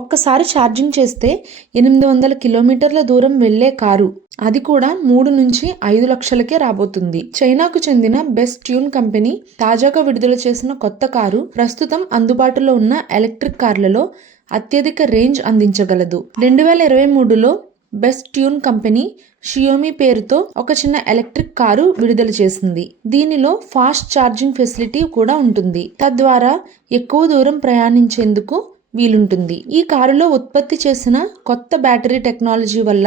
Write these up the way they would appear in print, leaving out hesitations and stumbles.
ఒక్కసారి ఛార్జింగ్ చేస్తే 800 కిలోమీటర్ల దూరం వెళ్లే కారు, అది కూడా 3 నుంచి 5 లక్షలకే రాబోతుంది. చైనాకు చెందిన బెస్ట్ ట్యూన్ కంపెనీ తాజాగా విడుదల చేసిన కొత్త కారు ప్రస్తుతం అందుబాటులో ఉన్న ఎలక్ట్రిక్ కార్లలో అత్యధిక రేంజ్ అందించగలదు. 2023లో బెస్ట్ ట్యూన్ కంపెనీ షియోమి పేరుతో ఒక చిన్న ఎలక్ట్రిక్ కారు విడుదల చేసింది. దీనిలో ఫాస్ట్ ఛార్జింగ్ ఫెసిలిటీ కూడా ఉంటుంది. తద్వారా ఎక్కువ దూరం ప్రయాణించేందుకు వీలుంటుంది. ఈ కారులో ఉత్పత్తి చేసిన కొత్త బ్యాటరీ టెక్నాలజీ వల్ల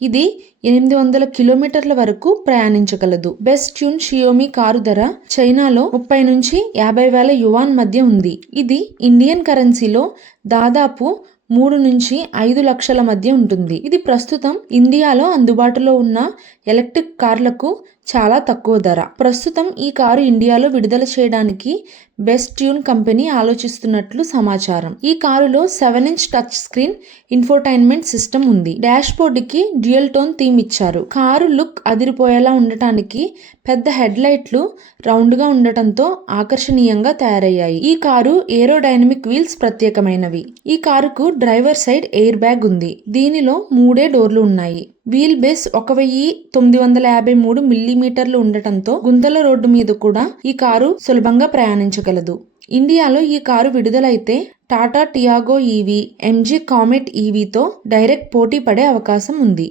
ఇది 800 కిలోమీటర్ల వరకు ప్రయాణించగలదు. బెస్ట్ ట్యూన్ షియోమి కారు ధర చైనాలో 30 నుంచి 50,000 యువాన్ మధ్య ఉంది. ఇది ఇండియన్ కరెన్సీలో దాదాపు 3 నుంచి 5 లక్షల మధ్య ఉంటుంది. ఇది ప్రస్తుతం ఇండియాలో అందుబాటులో ఉన్న ఎలక్ట్రిక్ కార్లకు చాలా తక్కువ ధర. ప్రస్తుతం ఈ కారు ఇండియాలో విడుదల చేయడానికి బెస్ట్ ట్యూన్ కంపెనీ ఆలోచిస్తున్నట్లు సమాచారం. ఈ కారులో 7-inch touch screen infotainment system ఉంది. డాష్ బోర్డ్ కి డ్యూయల్ టోన్ థీమ్ ఇచ్చారు. కారు లుక్ అదిరిపోయేలా ఉండటానికి పెద్ద హెడ్ లైట్లు రౌండ్ గా ఉండటంతో ఆకర్షణీయంగా తయారయ్యాయి. ఈ కారు ఏరోడైనమిక్ వీల్స్ ప్రత్యేకమైనవి. ఈ కారుకు డ్రైవర్ సైడ్ ఎయిర్ బ్యాగ్ ఉంది. దీనిలో 3 డోర్లు ఉన్నాయి. వీల్ బేస్ 1953 మిల్లీమీటర్లు ఉండటంతో గుంతల రోడ్డు మీద కూడా ఈ కారు సులభంగా ప్రయాణించగలదు. ఇండియాలో ఈ కారు విడుదలైతే Tata Tiago EV, MG Comet ఈవీతో డైరెక్ట్ పోటీ పడే అవకాశం ఉంది.